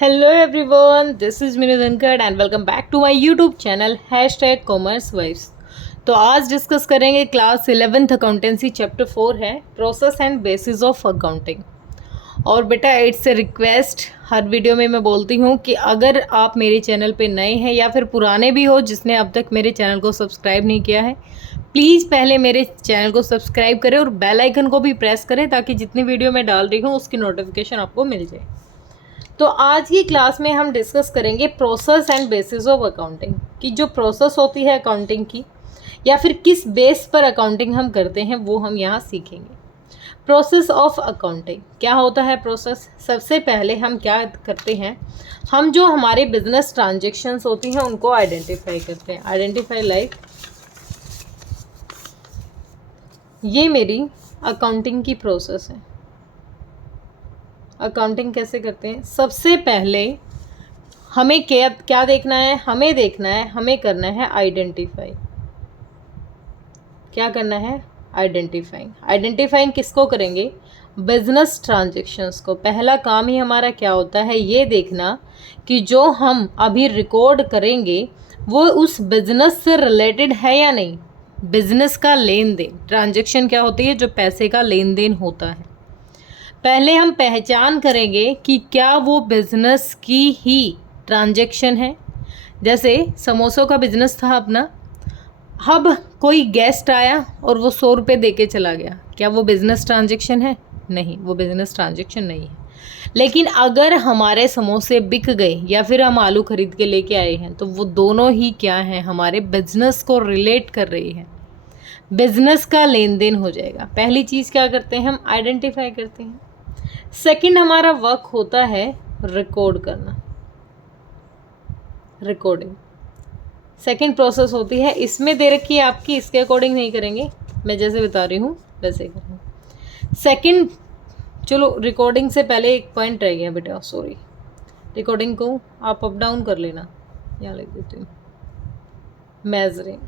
Hello everyone, this is Minu Dhankar and welcome back to my YouTube channel #CommerceVibes। तो आज discuss करेंगे class 11th accountancy chapter 4 है process and bases of accounting. और बेटा it's a request, her video में मैं बोलती हूँ कि अगर आप मेरे चैनल पे नए हैं या फिर पुराने भी हो जिसने अब तक मेरे चैनल को सब्सक्राइब नहीं किया है, प्लीज़ पहले मेरे चैनल को सब्सक्राइब करें और बेल आइकन को भी प्रेस करें ताकि जितनी वीडियो मैं डाल रही हूँ उसकी नोटिफिकेशन आपको मिल जाए। तो आज की क्लास में हम डिस्कस करेंगे process and bases of accounting कि जो प्रोसेस होती है अकाउंटिंग की या फिर किस बेस पर अकाउंटिंग हम करते हैं वो हम यहाँ सीखेंगे। प्रोसेस ऑफ अकाउंटिंग क्या होता है? प्रोसेस सबसे पहले हम क्या करते हैं, हम जो हमारे बिजनेस ट्रांजेक्शन्स होती हैं उनको आइडेंटिफाई करते हैं। आइडेंटिफाई लाइक ये मेरी अकाउंटिंग की प्रोसेस है। अकाउंटिंग कैसे करते हैं? सबसे पहले हमें क्या देखना है? हमें करना है आइडेंटिफाई। क्या करना है? आइडेंटिफाइंग किसको करेंगे? बिजनेस ट्रांजैक्शंस को। पहला काम ही हमारा क्या होता है? ये देखना कि जो हम अभी रिकॉर्ड करेंगे वो उस बिजनेस से रिलेटेड है या नहीं। बिजनेस का लेन देन, ट्रांजैक्शन क्या होती है? जो पैसे का लेन देन होता है। पहले हम पहचान करेंगे कि क्या वो बिज़नेस की ही ट्रांजैक्शन है। जैसे समोसों का बिज़नेस था अपना, अब कोई गेस्ट आया और वो 100 रुपये दे के चला गया, क्या वो बिज़नेस ट्रांजैक्शन है? नहीं, वो बिज़नेस ट्रांजैक्शन नहीं है। लेकिन अगर हमारे समोसे बिक गए या फिर हम आलू खरीद के लेके आए हैं तो वो दोनों ही क्या हैं? हमारे बिज़नेस को रिलेट कर रही है, बिज़नेस का लेन देन हो जाएगा। पहली चीज़ क्या करते हैं? हम आइडेंटिफाई करते हैं। सेकंड हमारा वर्क होता है रिकॉर्ड करना, रिकॉर्डिंग। सेकंड प्रोसेस होती है, इसमें दे रखी है आपकी, इसके अकॉर्डिंग नहीं करेंगे, मैं जैसे बता रही हूँ वैसे करेंगे। सेकंड, चलो रिकॉर्डिंग से पहले एक पॉइंट रह गया बेटा, सॉरी। रिकॉर्डिंग को आप अप डाउन कर लेना, यहाँ लिख देती हूँ मेजरिंग।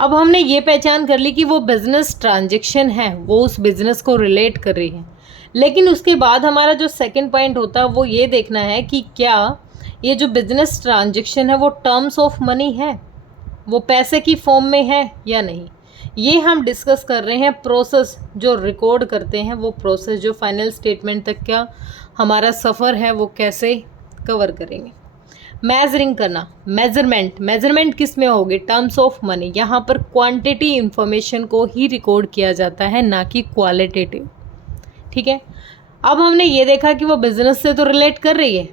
अब हमने ये पहचान कर ली कि वो बिज़नेस ट्रांजैक्शन है, वो उस बिज़नेस को रिलेट कर रही है। लेकिन उसके बाद हमारा जो सेकंड पॉइंट होता है वो ये देखना है कि क्या ये जो बिज़नेस ट्रांजैक्शन है वो टर्म्स ऑफ मनी है, वो पैसे की फॉर्म में है या नहीं। ये हम डिस्कस कर रहे हैं। प्रोसेस जो रिकॉर्ड करते हैं वो प्रोसेस जो फाइनल स्टेटमेंट तक क्या हमारा सफ़र है वो कैसे कवर करेंगे। मेजरिंग करना, मेजरमेंट किस में होगी? Terms of money. यहाँ पर क्वांटिटी इंफॉर्मेशन को ही रिकॉर्ड किया जाता है, ना कि क्वालिटेटिव। ठीक है। अब हमने ये देखा कि वो बिजनेस से तो रिलेट कर रही है,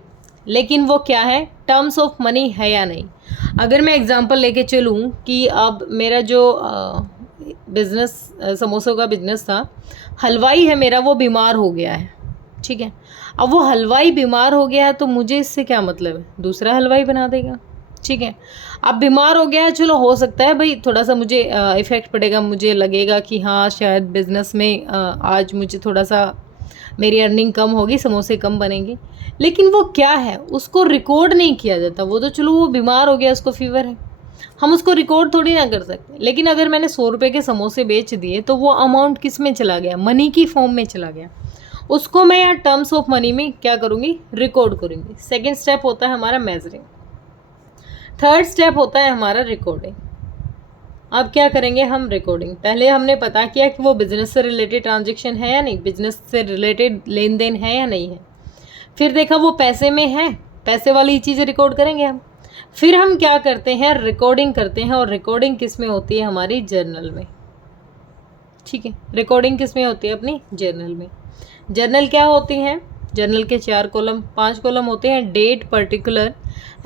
लेकिन वो क्या है? टर्म्स ऑफ मनी है या नहीं। अगर मैं एग्जांपल लेके चलूँ कि अब मेरा जो बिजनेस समोसों का बिजनेस था, हलवाई है मेरा, वो बीमार हो गया है। ठीक है। अब वो हलवाई बीमार हो गया है तो मुझे इससे क्या मतलब है? दूसरा हलवाई बना देगा। ठीक है। अब बीमार हो गया है, चलो हो सकता है भाई थोड़ा सा मुझे इफ़ेक्ट पड़ेगा, मुझे लगेगा कि हाँ शायद बिज़नेस में आज मुझे थोड़ा सा मेरी अर्निंग कम होगी, समोसे कम बनेंगे। लेकिन वो क्या है? उसको रिकॉर्ड नहीं किया जाता। वो तो चलो वो बीमार हो गया, उसको फीवर है, हम उसको रिकॉर्ड थोड़ी ना कर सकते। लेकिन अगर मैंने 100 रुपये के समोसे बेच दिए तो वो अमाउंट किस में चला गया? मनी की फॉर्म में चला गया। उसको मैं यहाँ टर्म्स ऑफ मनी में क्या करूँगी? रिकॉर्ड करूँगी। सेकेंड स्टेप होता है हमारा मेजरिंग। थर्ड स्टेप होता है हमारा रिकॉर्डिंग। अब क्या करेंगे हम? रिकॉर्डिंग। पहले हमने पता किया कि वो बिजनेस से रिलेटेड ट्रांजैक्शन है या नहीं, बिजनेस से रिलेटेड लेन देन है या नहीं है। फिर देखा वो पैसे में है, पैसे वाली चीज़ें रिकॉर्ड करेंगे हम। फिर हम क्या करते हैं? रिकॉर्डिंग करते हैं। और रिकॉर्डिंग किस में होती है? हमारी जर्नल में। ठीक है। रिकॉर्डिंग किस में होती है? अपनी जर्नल में। जर्नल क्या होती हैं? जर्नल के 4 कॉलम 5 कॉलम होते हैं। डेट, पर्टिकुलर,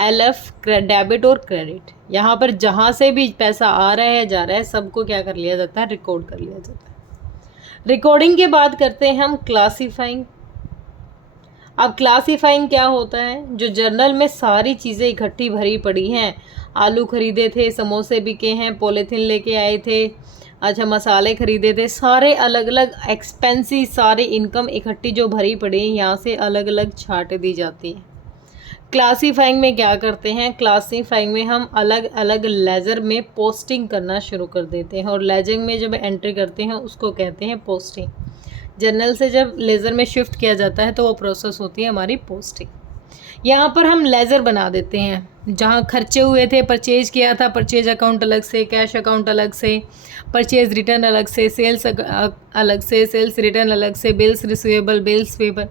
LF, डेबिट और क्रेडिट। यहाँ पर जहाँ से भी पैसा आ रहा है जा रहा है सबको क्या कर लिया जाता है? रिकॉर्ड कर लिया जाता है। रिकॉर्डिंग के बाद करते हैं हम क्लासीफाइंग। अब क्लासीफाइंग क्या होता है? जो जर्नल में सारी चीज़ें इकट्ठी भरी पड़ी हैं, आलू खरीदे थे, समोसे बिके हैं, पॉलीथीन लेके आए थे, अच्छा मसाले खरीदे थे, सारे अलग अलग एक्सपेंसिव, सारी इनकम इकट्ठी जो भरी पड़ी है यहाँ से अलग अलग छाट दी जाती है। क्लासीफाइंग में क्या करते हैं? क्लासीफाइंग में हम अलग अलग लेजर में पोस्टिंग करना शुरू कर देते हैं। और लेजर में जब एंट्री करते हैं उसको कहते हैं पोस्टिंग। जर्नल से जब लेज़र में शिफ्ट किया जाता है तो वो प्रोसेस होती है हमारी पोस्टिंग। यहाँ पर हम लेज़र बना देते हैं, जहाँ खर्चे हुए थे, परचेज किया था, परचेज अकाउंट अलग से, कैश अकाउंट अलग से, परचेज रिटर्न अलग से, सेल्स अलग से, सेल्स रिटर्न अलग से, बिल्स रिसीवेबल, बिल्स पेबल,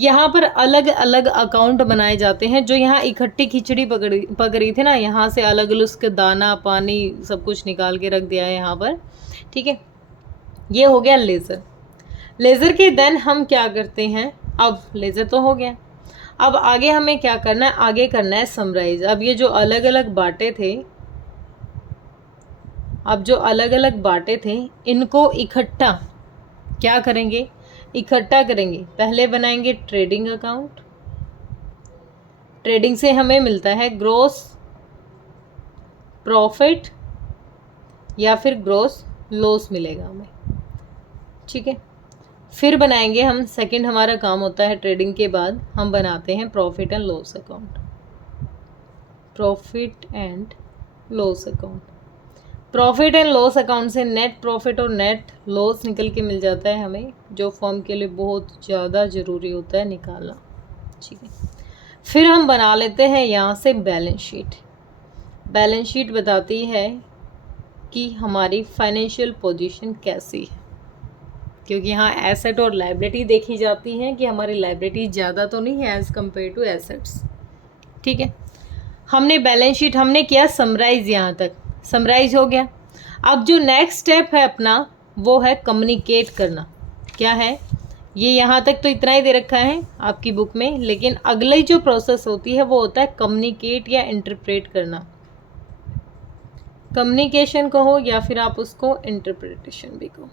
यहाँ पर अलग अलग अकाउंट बनाए जाते हैं। जो यहाँ इकट्ठी खिचड़ी पक रही थी ना, यहाँ से अलग अलग उसके दाना पानी सब कुछ निकाल के रख दिया है यहाँ पर, ठीक है। ये हो गया लेज़र। लेज़र के देन हम क्या करते हैं, अब लेज़र तो हो गया, अब आगे हमें क्या करना है, आगे करना है समराइज। अब ये जो अलग अलग बाटे थे, अब जो अलग अलग बाटे थे इनको इकट्ठा क्या करेंगे, इकट्ठा करेंगे। पहले बनाएंगे ट्रेडिंग अकाउंट, ट्रेडिंग से हमें मिलता है ग्रॉस प्रॉफिट या फिर ग्रॉस लॉस मिलेगा हमें, ठीक है। फिर बनाएंगे हम, सेकंड हमारा काम होता है ट्रेडिंग के बाद हम बनाते हैं profit and loss account, profit and loss account. Profit and loss account से नेट प्रॉफिट और नेट लॉस निकल के मिल जाता है हमें, जो फर्म के लिए बहुत ज़्यादा ज़रूरी होता है निकालना, ठीक है। फिर हम बना लेते हैं यहाँ से बैलेंस शीट। बैलेंस शीट बताती है कि हमारी फाइनेंशियल पोजीशन कैसी है, क्योंकि यहाँ एसेट और लाइबिलिटी देखी जाती है कि हमारी लाइबिलिटी ज़्यादा तो नहीं है एज़ कम्पेयर टू एसेट्स, ठीक है। हमने बैलेंस शीट हमने किया समराइज़, यहाँ तक समराइज हो गया। अब जो नेक्स्ट स्टेप है अपना वो है कम्युनिकेट करना। क्या है ये, यहाँ तक तो इतना ही दे रखा है आपकी बुक में, लेकिन अगली जो प्रोसेस होती है वो होता है कम्युनिकेट या इंटरप्रेट करना। कम्युनिकेशन कहो या फिर आप उसको इंटरप्रिटेशन भी कहो।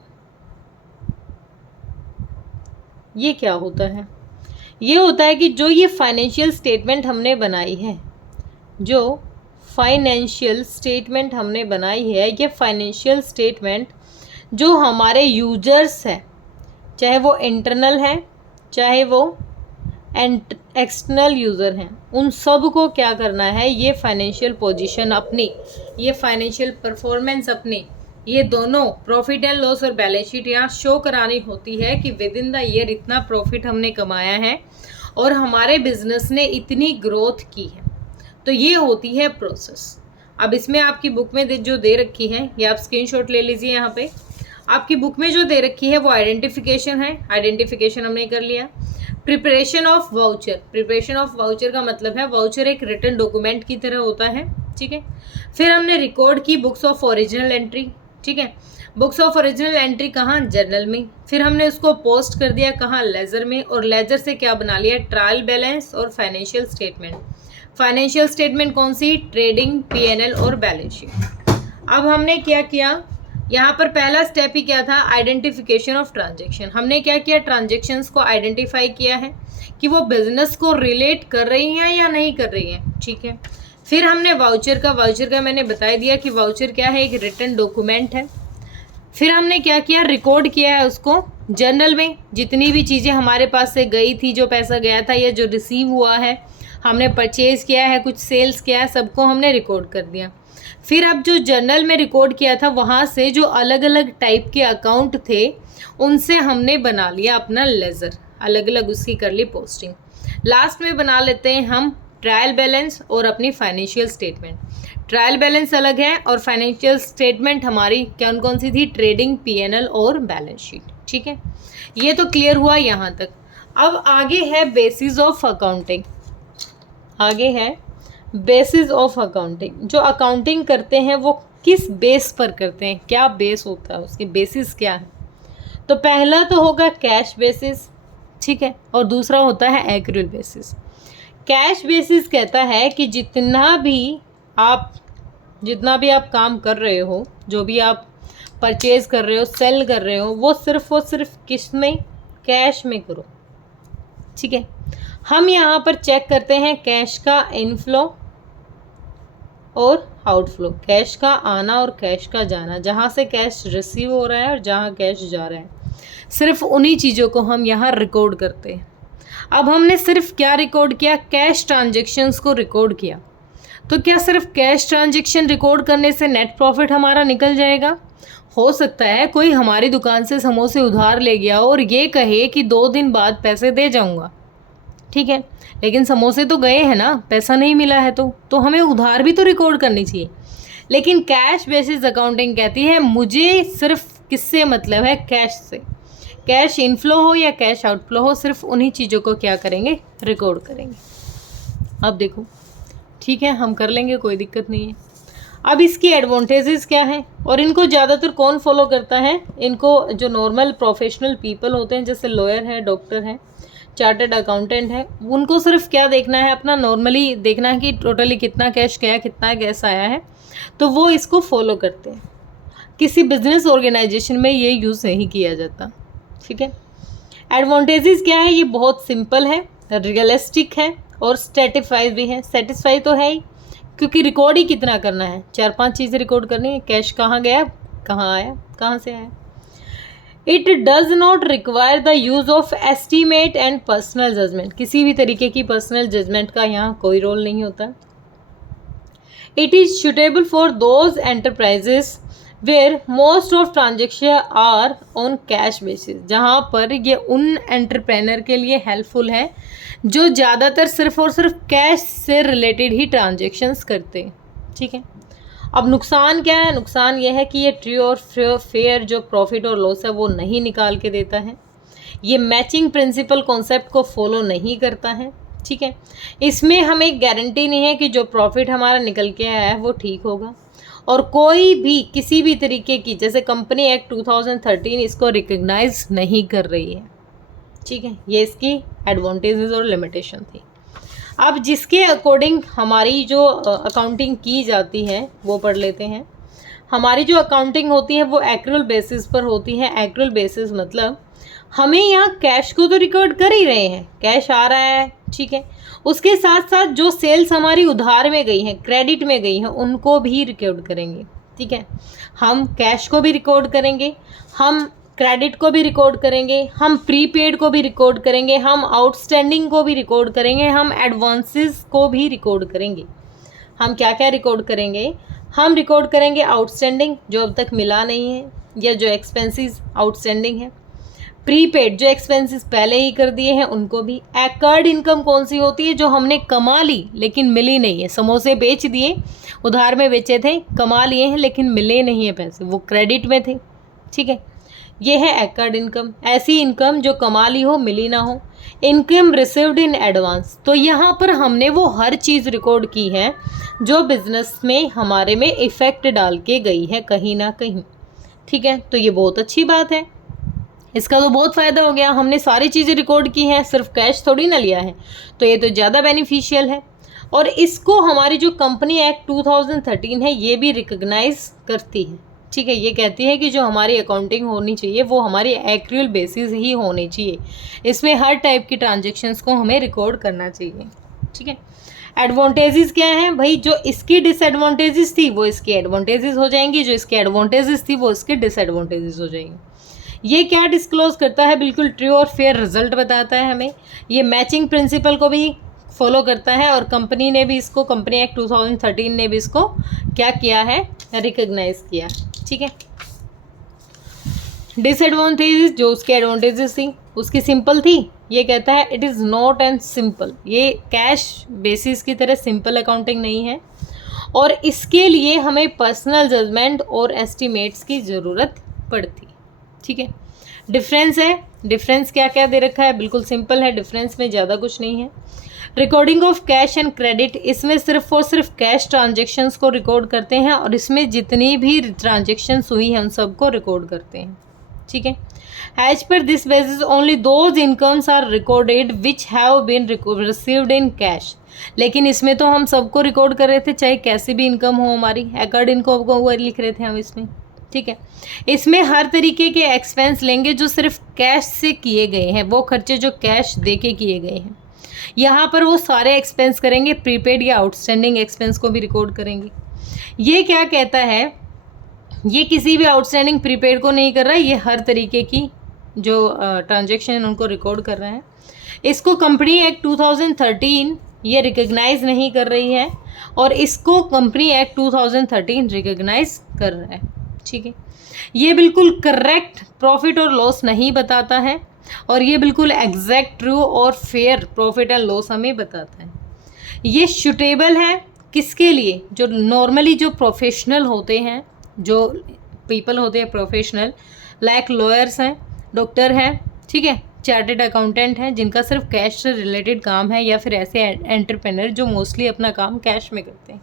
ये क्या होता है, ये होता है कि जो ये फाइनेंशियल स्टेटमेंट हमने बनाई है, जो फाइनेंशियल स्टेटमेंट हमने बनाई है, ये फाइनेंशियल स्टेटमेंट जो हमारे यूजर्स हैं, चाहे वो इंटरनल हैं चाहे वो एक्सटर्नल यूज़र हैं, उन सब को क्या करना है, ये फाइनेंशियल पोजीशन अपनी, ये फाइनेंशियल परफॉर्मेंस अपनी, ये दोनों प्रॉफिट एंड लॉस और बैलेंस शीट यहाँ शो करानी होती है कि विद इन द ईयर इतना प्रॉफिट हमने कमाया है और हमारे बिजनेस ने इतनी ग्रोथ की है। तो ये होती है प्रोसेस। अब इसमें आपकी बुक में जो दे रखी है, ये आप स्क्रीनशॉट ले लीजिए। यहाँ पे आपकी बुक में जो दे रखी है वो आइडेंटिफिकेशन है, आइडेंटिफिकेशन हमने कर लिया। Preparation of voucher, preparation of voucher का मतलब है वाउचर एक रिटन डॉक्यूमेंट की तरह होता है, ठीक है। फिर हमने रिकॉर्ड की बुक्स ऑफ ओरिजिनल एंट्री, ठीक है। बुक्स ऑफ ओरिजिनल एंट्री कहाँ, जर्नल में। फिर हमने उसको पोस्ट कर दिया कहाँ, लेजर में, और लेजर से क्या बना लिया, ट्रायल बैलेंस और फाइनेंशियल स्टेटमेंट। फाइनेंशियल स्टेटमेंट कौन सी, ट्रेडिंग, पीएनएल और बैलेंस शीट। अब हमने क्या किया, यहाँ पर पहला स्टेप ही क्या था, आइडेंटिफिकेशन ऑफ ट्रांजेक्शन। हमने क्या किया, ट्रांजेक्शन्स को आइडेंटिफाई किया है कि वो बिजनेस को रिलेट कर रही हैं या नहीं कर रही हैं, ठीक है। फिर हमने वाउचर का मैंने बता दिया कि वाउचर क्या है, एक रिटन डॉक्यूमेंट है। फिर हमने क्या किया, रिकॉर्ड किया है उसको जर्नल में, जितनी भी चीज़ें हमारे पास से गई थी, जो पैसा गया था या जो रिसीव हुआ है, हमने परचेज़ किया है, कुछ सेल्स किया है, सबको हमने रिकॉर्ड कर दिया। फिर अब जो जर्नल में रिकॉर्ड किया था वहाँ से जो अलग अलग टाइप के अकाउंट थे उनसे हमने बना लिया अपना लेज़र, अलग अलग उसकी कर ली पोस्टिंग। लास्ट में बना लेते हैं हम ट्रायल बैलेंस और अपनी फाइनेंशियल स्टेटमेंट। ट्रायल बैलेंस अलग है और फाइनेंशियल स्टेटमेंट हमारी कौन कौन सी थी, ट्रेडिंग, पीएनएल और बैलेंस शीट, ठीक है। ये तो क्लियर हुआ यहाँ तक। अब आगे है बेसिस ऑफ अकाउंटिंग, आगे है बेसिस ऑफ अकाउंटिंग। जो अकाउंटिंग करते हैं वो किस बेस पर करते हैं, क्या बेस होता है, उसके बेसिस क्या है। तो पहला तो होगा कैश बेसिस, ठीक है, और दूसरा होता है एक्रूअल बेसिस। कैश बेसिस कहता है कि जितना भी आप काम कर रहे हो, जो भी आप परचेज कर रहे हो, सेल कर रहे हो, वो सिर्फ किस में, कैश में करो, ठीक है। हम यहाँ पर चेक करते हैं कैश का इनफ्लो और आउटफ्लो, कैश का आना और कैश का जाना, जहाँ से कैश रिसीव हो रहा है और जहाँ कैश जा रहा है, सिर्फ उन्हीं चीज़ों को हम यहाँ रिकॉर्ड करते हैं। अब हमने सिर्फ क्या रिकॉर्ड किया, कैश ट्रांजेक्शन्स को रिकॉर्ड किया। तो क्या सिर्फ कैश ट्रांजेक्शन रिकॉर्ड करने से नेट प्रॉफिट हमारा निकल जाएगा, हो सकता है कोई हमारी दुकान से समोसे उधार ले गया और ये कहे कि 2 दिन बाद पैसे दे जाऊंगा, ठीक है, लेकिन समोसे तो गए हैं ना, पैसा नहीं मिला है तो हमें उधार भी तो रिकॉर्ड करनी चाहिए। लेकिन कैश बेसिस अकाउंटिंग कहती है मुझे सिर्फ किससे मतलब है, कैश से। कैश इनफ्लो हो या कैश आउटफ्लो हो, सिर्फ उन्हीं चीज़ों को क्या करेंगे, रिकॉर्ड करेंगे। अब देखो, ठीक है, हम कर लेंगे, कोई दिक्कत नहीं है। अब इसकी एडवांटेजेस क्या हैं और इनको ज़्यादातर कौन फॉलो करता है, इनको जो नॉर्मल प्रोफेशनल पीपल होते हैं, जैसे लॉयर है, डॉक्टर है, चार्टर्ड अकाउंटेंट है, उनको सिर्फ क्या देखना है, अपना नॉर्मली देखना है कि टोटली कितना कैश गया, कितना कैश आया है, तो वो इसको फॉलो करते हैं। किसी बिजनेस ऑर्गेनाइजेशन में ये यूज़ नहीं किया जाता, ठीक है। एडवांटेजेस क्या है, ये बहुत सिंपल है, रियलिस्टिक है और स्टेटिफाइड भी है। सेटिस्फाई तो है ही, क्योंकि रिकॉर्ड ही कितना करना है, 4-5 चीज़ें रिकॉर्ड करनी है, कैश कहाँ गया, कहाँ आया, कहाँ से आया। It does not require the use of estimate and personal judgement, किसी भी तरीके की पर्सनल जजमेंट का यहाँ कोई रोल नहीं होता। It is suitable for those enterprises where most of transaction are on cash basis, जहाँ पर ये उन एंटरप्रेनर के लिए हेल्पफुल है जो ज़्यादातर सिर्फ और सिर्फ कैश से रिलेटेड ही ट्रांजेक्शन्स करते हैं, ठीक है। अब नुकसान क्या है, नुकसान यह है कि ये ट्रू और फेयर जो प्रॉफिट और लॉस है वो नहीं निकाल के देता है। ये मैचिंग प्रिंसिपल कॉन्सेप्ट को फॉलो नहीं करता है, ठीक है। इसमें हमें गारंटी नहीं है कि जो प्रॉफिट हमारा निकल के आया है वो ठीक होगा, और कोई भी किसी भी तरीके की, जैसे कंपनी एक्ट 2013 इसको रिकग्नाइज नहीं कर रही है, ठीक है। ये इसकी एडवांटेजेस और लिमिटेशन थी। अब जिसके अकॉर्डिंग हमारी जो अकाउंटिंग की जाती है वो पढ़ लेते हैं। हमारी जो अकाउंटिंग होती है वो एक्रुअल बेसिस पर होती है। एक्रुअल बेसिस मतलब हमें यहाँ कैश को तो रिकॉर्ड कर ही रहे हैं, कैश आ रहा है, ठीक है, उसके साथ साथ जो सेल्स हमारी उधार में गई हैं, क्रेडिट में गई हैं, उनको भी रिकॉर्ड करेंगे, ठीक है। हम कैश को भी रिकॉर्ड करेंगे, हम क्रेडिट को भी रिकॉर्ड करेंगे, हम प्रीपेड को भी रिकॉर्ड करेंगे, हम आउटस्टैंडिंग को भी रिकॉर्ड करेंगे, हम एडवांसेस को भी रिकॉर्ड करेंगे। हम क्या क्या रिकॉर्ड करेंगे, हम रिकॉर्ड करेंगे आउटस्टैंडिंग जो अब तक मिला नहीं है या जो एक्सपेंसेस आउटस्टैंडिंग है, प्रीपेड जो एक्सपेंसेस पहले ही कर दिए हैं उनको भी। एक्वर्ड इनकम कौन सी होती है, जो हमने कमा ली लेकिन मिली नहीं है, समोसे बेच दिए, उधार में बेचे थे, कमा लिए हैं लेकिन मिले नहीं है पैसे, वो क्रेडिट में थे, ठीक है, ये है एक्वर्ड इनकम। ऐसी इनकम जो कमा ली हो मिली ना हो। इनकम रिसीव्ड इन एडवांस, तो यहाँ पर हमने वो हर चीज़ रिकॉर्ड की है जो बिजनेस में हमारे में इफ़ेक्ट डाल के गई है कहीं ना कहीं, ठीक है। तो ये बहुत अच्छी बात है, इसका तो बहुत फ़ायदा हो गया, हमने सारी चीज़ें रिकॉर्ड की हैं, सिर्फ कैश थोड़ी ना लिया है, तो ये तो ज़्यादा बेनिफिशियल है। और इसको हमारी जो कंपनी एक्ट 2013 है ये भी रिकग्नाइज करती है, ठीक है। ये कहती है कि जो हमारी अकाउंटिंग होनी चाहिए वो हमारी एक्रुअल बेसिस ही होनी चाहिए, इसमें हर टाइप की ट्रांजेक्शन्स को हमें रिकॉर्ड करना चाहिए, ठीक है। एडवांटेजेस क्या हैं भाई, जो इसकी डिसएडवांटेजेस थी वो इसकी एडवांटेजेस हो जाएंगी, जो इसकी एडवांटेजेस थी वो इसके डिसएडवांटेजेस हो जाएंगी। ये क्या डिस्क्लोज करता है, बिल्कुल ट्रू और फेयर रिजल्ट बताता है हमें। ये मैचिंग प्रिंसिपल को भी फॉलो करता है और कंपनी ने भी इसको, कंपनी एक्ट 2013 ने भी इसको क्या किया है, रिकग्नाइज किया, ठीक है। डिसएडवांटेजेस जो उसके एडवांटेजेस थी उसकी सिंपल थी, ये कहता है it is not and simple, ये कैश बेसिस की तरह सिंपल अकाउंटिंग नहीं है और इसके लिए हमें पर्सनल जजमेंट और एस्टिमेट्स की ज़रूरत पड़ती, ठीक है। डिफरेंस है, डिफरेंस क्या क्या दे रखा है, बिल्कुल सिंपल है, डिफरेंस में ज़्यादा कुछ नहीं है। Recording of cash and credit, इसमें सिर्फ और सिर्फ कैश ट्रांजेक्शन्स को रिकॉर्ड करते हैं और इसमें जितनी भी ट्रांजेक्शन्स हुई हैं उन सबको रिकॉर्ड करते हैं, ठीक है। As per this basis only those incomes are recorded which have been received in cash, लेकिन इसमें तो हम सबको रिकॉर्ड कर रहे थे चाहे कैसी भी इनकम हो हमारी, एक्वर्ड इनकम को लिख रहे थे हम इसमें, ठीक है। इसमें हर तरीके के एक्सपेंस लेंगे जो सिर्फ कैश से किए गए हैं, वो खर्चे जो कैश दे के किए गए हैं, यहाँ पर वो सारे एक्सपेंस करेंगे, प्रीपेड या आउटस्टैंडिंग एक्सपेंस को भी रिकॉर्ड करेंगे। ये क्या कहता है, ये किसी भी आउटस्टैंडिंग प्रीपेड को नहीं कर रहा है, ये हर तरीके की जो ट्रांजेक्शन उनको रिकॉर्ड कर रहे हैं। इसको कंपनी एक्ट 2013 ये रिकग्नाइज नहीं कर रही है और इसको कंपनी एक्ट 2013 रिकग्नाइज कर रहा है, ठीक है। ये बिल्कुल करेक्ट प्रॉफिट और लॉस नहीं बताता है और ये बिल्कुल एग्जैक्ट ट्रू और फेयर प्रॉफिट एंड लॉस हमें बताता है। ये सूटेबल है किसके लिए? जो नॉर्मली जो प्रोफेशनल होते हैं, जो पीपल होते हैं प्रोफेशनल, लाइक लॉयर्स हैं, डॉक्टर हैं, ठीक है, चार्टेड अकाउंटेंट हैं, जिनका सिर्फ कैश से रिलेटेड काम है, या फिर ऐसे एंटरप्रेन्योर जो मोस्टली अपना काम कैश में करते हैं।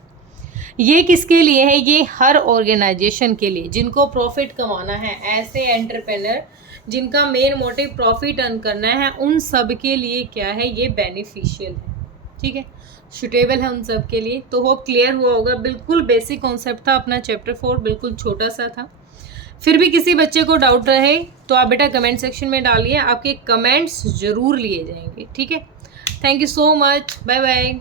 ये किसके लिए है? ये हर ऑर्गेनाइजेशन के लिए जिनको प्रॉफिट कमाना है, ऐसे एंटरप्रेन्योर जिनका मेन मोटिव प्रॉफिट अर्न करना है, उन सब के लिए क्या है? ये बेनिफिशियल है, ठीक है, सूटेबल है उन सब के लिए। तो वो क्लियर हुआ होगा। बिल्कुल बेसिक कॉन्सेप्ट था अपना चैप्टर 4, बिल्कुल छोटा सा था। फिर भी किसी बच्चे को डाउट रहे तो आप बेटा कमेंट सेक्शन में डालिए, आपके कमेंट्स ज़रूर लिए जाएंगे, ठीक है। Thank you so much, bye bye.